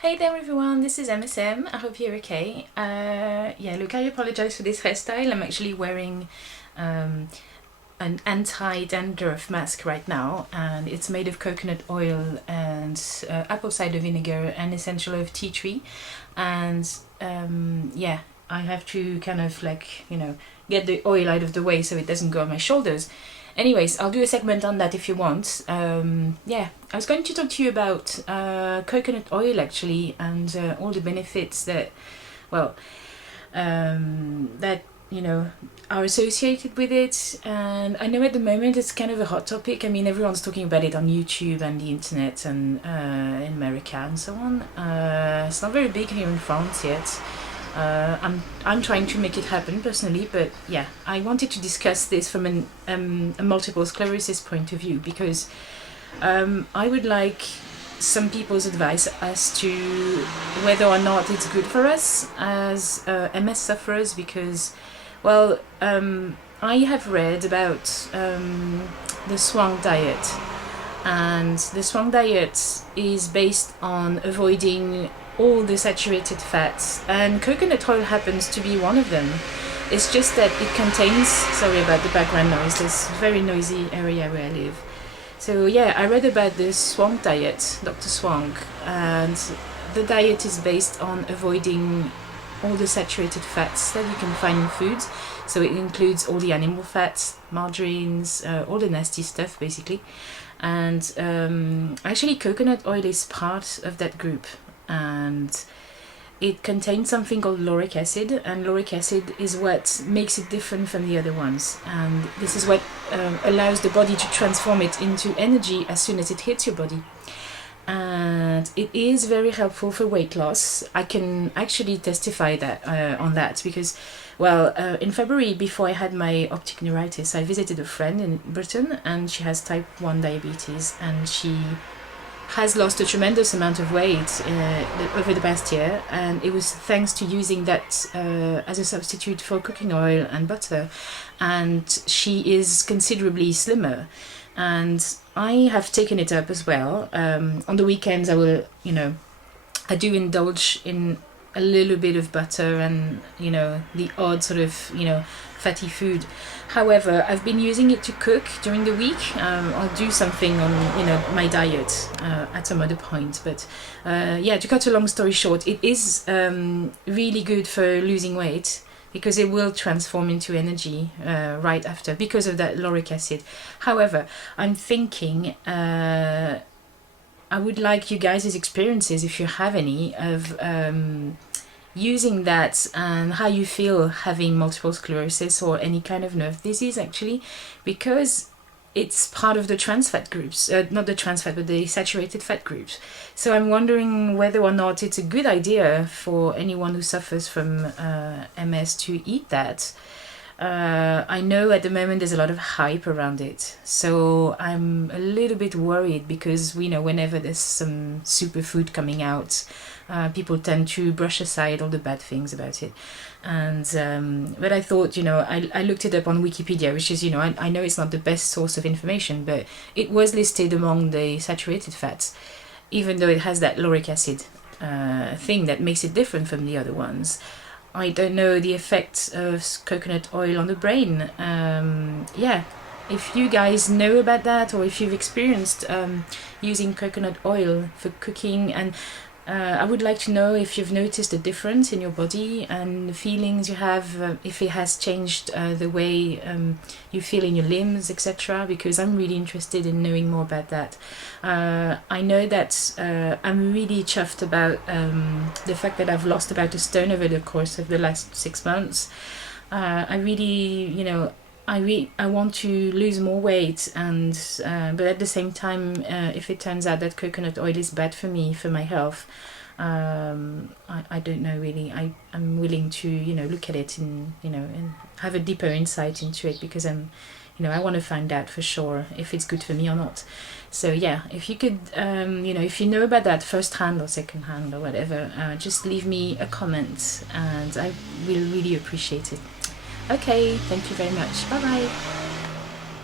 Hey there everyone, this is MSM. I hope you're okay. Yeah, look, I apologize for this hairstyle. I'm actually wearing an anti-dandruff mask right now, and it's made of coconut oil and apple cider vinegar and essential oil of tea tree. And yeah, I have to kind of get the oil out of the way so it doesn't go on my shoulders. Anyways, I'll do a segment on that if you want. Yeah, I was going to talk to you about coconut oil actually, and all the benefits that, well, that are associated with it. And I know at the moment it's kind of a hot topic. I mean, everyone's talking about it on YouTube and the internet and in America and so on. It's not very big here in France yet. I'm trying to make it happen personally, but yeah, I wanted to discuss this from a multiple sclerosis point of view, because I would like some people's advice as to whether or not it's good for us as MS sufferers, because, well, I have read about the Swang diet, and the Swang diet is based on avoiding all the saturated fats, and coconut oil happens to be one of them. It's just that it contains, sorry about the background noise, this very noisy area where I live. So yeah, I read about the Swang diet, Dr. Swang, and the diet is based on avoiding all the saturated fats that you can find in foods. So it includes all the animal fats, margarines, all the nasty stuff basically. And actually coconut oil is part of that group, and it contains something called lauric acid, and lauric acid is what makes it different from the other ones, and this is what allows the body to transform it into energy as soon as it hits your body. And it is very helpful for weight loss. I can actually testify that on that, because, well, in February, before I had my optic neuritis, I visited a friend in Britain, and she has type 1 diabetes, and she has lost a tremendous amount of weight over the past year, and it was thanks to using that as a substitute for cooking oil and butter, and she is considerably slimmer. And I have taken it up as well. On the weekends I do indulge in a little bit of butter and the odd sort of fatty food. However, I've been using it to cook during the week. I'll do something on my diet at some other point, but yeah, to cut a long story short, it is really good for losing weight, because it will transform into energy right after, because of that lauric acid. However, I'm thinking I would like you guys' experiences, if you have any, of using that, and how you feel having multiple sclerosis or any kind of nerve disease actually, because it's part of the trans fat groups, not the trans fat but the saturated fat groups. So I'm wondering whether or not it's a good idea for anyone who suffers from MS to eat that. I know at the moment there's a lot of hype around it, so I'm a little bit worried, because we know whenever there's some superfood coming out, people tend to brush aside all the bad things about it. And but I thought, I looked it up on Wikipedia, which is, I know it's not the best source of information, but it was listed among the saturated fats, even though it has that lauric acid thing that makes it different from the other ones. I don't know the effects of coconut oil on the brain. Yeah, if you guys know about that, or if you've experienced using coconut oil for cooking, and I would like to know if you've noticed a difference in your body and the feelings you have, if it has changed the way you feel in your limbs, etc., because I'm really interested in knowing more about that. I know that I'm really chuffed about the fact that I've lost about a stone over the course of the last 6 months. I really, I want to lose more weight, and but at the same time, if it turns out that coconut oil is bad for me, for my health, I don't know really. I'm willing to look at it and have a deeper insight into it, because I want to find out for sure if it's good for me or not. So yeah, if you could if you know about that first hand or second hand or whatever, just leave me a comment, and I will really appreciate it. Okay, thank you very much. Bye bye.